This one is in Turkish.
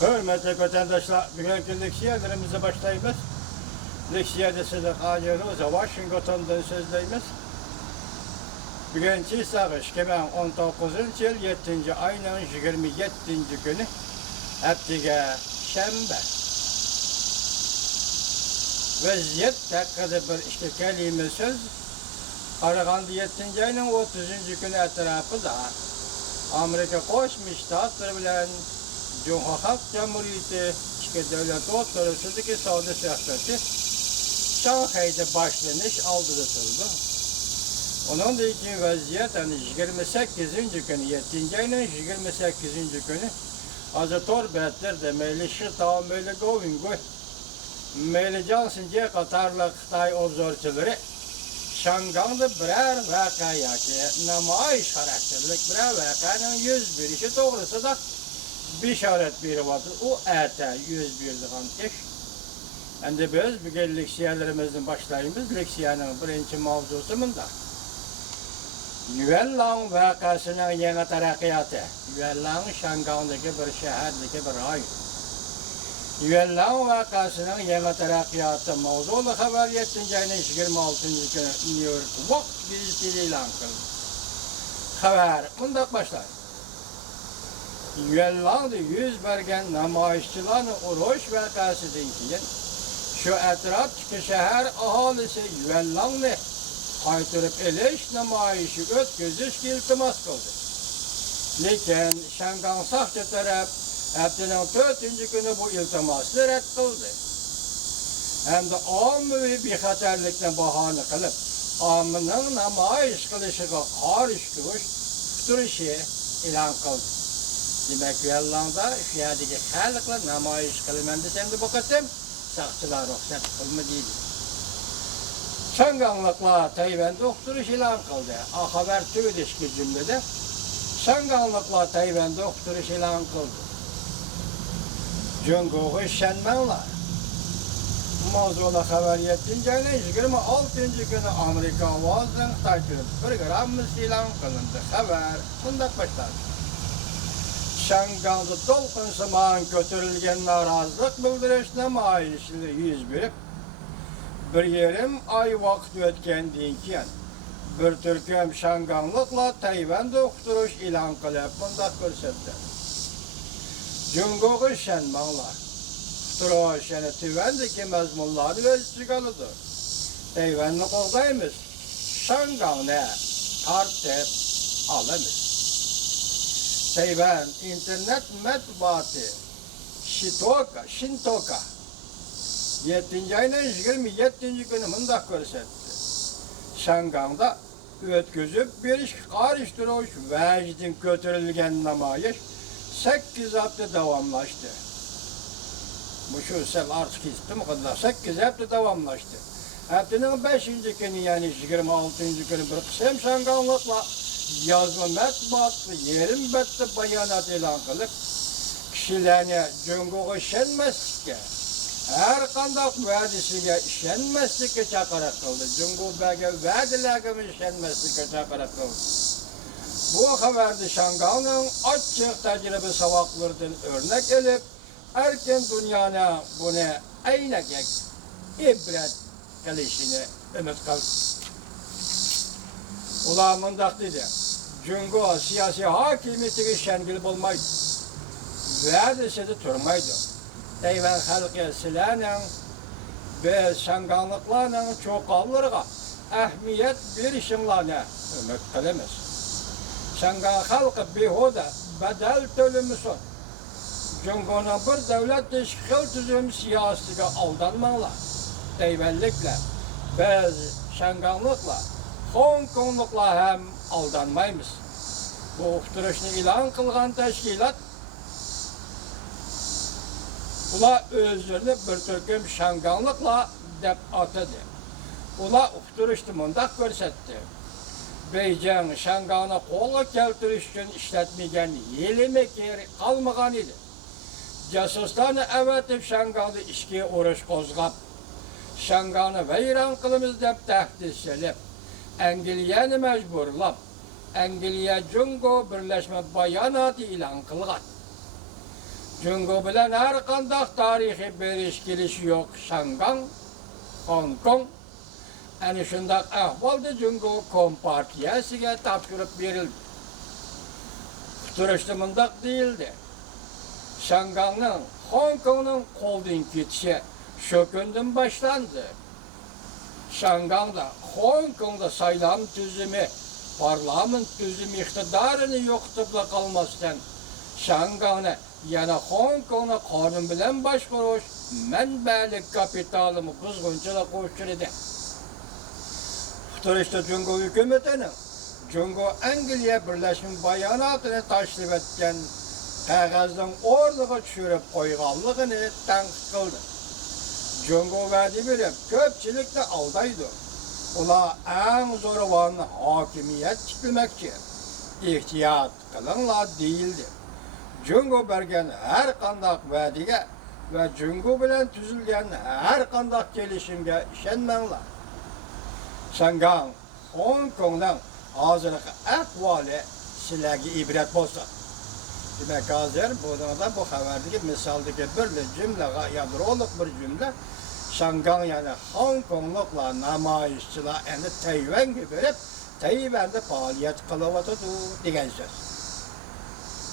Hürmetli vatandaşlar, bugünkü leksiyelerimize başlayımız. Leksiyede size kanıyoruz, Washington'dan sözleyimiz. Bugünkü sağış 2019 yıl 7. ayının 27. günü, haftige şembe. Vaziyet hakkında bir işte kelime söz. Aragandı 7. ayının 30. günü etrafında Amerika Koşmuş Ştatları bilen Cumhuriyet Halk Cumhuriyeti iki devlet ortasındaki savunma siyaseti Şanghay'da başlanış aldı tutuldu. Onun da için vaziyet 28. günü, 7. ayının 28. günü Azator Betler'de meyleşi tahammülü govingu meyli Cansınca Katarlı Xitay obzorçuları Şangang'da birer vakaya ki namayiş karakterlik birer vakanın 101'i doğrusu da bir işaret biri vardır. O ete 101'lik iş. Şimdi biz bugün leksiyelerimizin başlayımız. Leksiyanın birinci mavzusunun da Yuanlang vakasının yeni terakkiyatı. Yuanlang Şangang'daki bir şehirdeki bir rayon. Yuanlang vakasının yeni terakkiyatı mavzulu haber 7. ayının 26. günü New York Walk gazetesi ilan kıldı. Haber bundan başlar. Yuanlang'da yüz bergen namayişçilerin uruş vakasından keyin şu etraftaki şehir ahalisi Yuanlang'ni qaytırıp eliş namayişi ötküzüş iltimas kıldı. Lekin Şangang Sakçı taraf haftanın 4. günü bu iltimasını red kıldı. Hem de ommaviy bexatarlikni bahane qilib, ommaning namoyish qilishiga qarshi tuturishi e'lon qildi. Demak, Yuanlangda shu yerdagi xalqlar namoyish qilaman desa endi bu qatim saqchilar ruxsat qilmaydi. Şanganglıklar Tayvan'da uqtirish e'lon qildi. Xabar tug'ilishki jumlada Şanganglıklar Tayvan'da uqtirish e'lon qildi. Jungo'ga ishonmanglar. Mavzulu haber 7. ayının 26. günü Amerika Ovozdan Xitoy programmasi e'lon qilindi. Haber bunday başlar. Şangang'da to'lqinsimon ko'tarilgan norozilik bildirish namoyishida yuz berib, 1,5 ay vaqt o'tgandan keyin bir turkum Şangangliklar Tayvanda uqtirish e'lon qilib, bunday ko'rsatdi. Jungo'ga ishonmanglar. Uqtirish yana Tayvandagi mazmunlarni o'z ichiga oladi. Tayvanni qo'llaymiz, Şangangni tortib olamiz. Tayvan internet matbuoti Shintoka 7. ayının 27. günü bunday ko'rsatdi. Şangang'da o'tkazib berish qarshi vajdan ko'tarilgan namoyish 8 hafta davomlashdi. Bu şu sel artık istim kadar 8 hafta davomlashdi. Haftanın 5. günü yani 26. günü bir kısım Şanganglıklar yazma matbuatlı yerim battı bayanat e'lon qilib, kishilarni Jungo'ga ishonmaslikka, har qanday va'dasiga ishonmaslikka chaqiriq qildi. Jungo bergan va'dalarga ishonmaslikka chaqiriq qildi. Bu xabarni Şangang'ning ochiq tajriba saboqlaridan o'rnak olib, erkin dunyoni buni aynaga ibrat qilishini umid qildi. Ular mundaq dedi. Jungo siyasi hakimiyetiga ishongil bo'lmaydi. Va'dasida turmaydi. Tayvan xalqi sizlarning biz Şangangliklarning cho'qonlariga ahamiyat berishinglarni umid qilamiz. Şangang xalqi behuda badal to'lamasin. Jungoning bir davlat tashkil tuzum siyosatiga aldanmanglar. Tayvanliklar, biz Şangangliklar, Hong Kongliklar ham aldanmaymiz. Bu uqtirishni e'lon qilgan tashkilot ular o'zlarini bir turkum Şangangliklar deb atadi. Ular uqtirishni mundaq ko'rsatdi. Beijing Şangangni qo'lga keltirish uchun ishlatmagan yelimi qolmagan edi. Jasuslarni avatib Şangangda ishga urush qo'zg'ab, Şangangni vayron qilamiz deb tahdid solib, Angliyani majburlab, Angliya Jungo birlashma bayonoti e'lon qilgan. Cungo bilen her kandak tarihi beriş gelişi yok. Şangan, Hong Kong. Yani şundak ahvalda Cungo Kompartiyasiga tapşırıp verildi. Tuturuştumundak değildi. Şangan'ın, Hong Kong'un koldan ketişi şu günden başlandı. Şangan'da, Hong Kong'da saylam tüzümü, parlament tüzümü iktidarını yoktupla kalmazken Şangan'ı yani Hong Kong'a kanun bilen başkuruş menbelik kapitalımı kızgınçıla koştur idi. Futurista Cungo hükümetinin Cungo Angliya Birleşmiş bayanatını taşrif etken kağızdan orduğa düşürüp koyganlığını tenkit kıldı. Cungo vədi verip köpçülük de aldaydı. Ula en zor olan hakimiyet çıkılmakçı. İhtiyat kılınla değildi. Cungo bergen her kandak vədige ve Cungo bilen tüzülgen her kandak gelişimge işenmenler. Şangan, Hong Kong'dan hazırlık ahvali silagi ibret bolsa. Demek hazır burada bu haberdeki misaldaki bir cümle, yadroluk bir cümle Şangan yani Hong Konglukla namayişçiler yani Tayvan gibi verip Tayvan'da faaliyet kılıvatıdı diyen söz.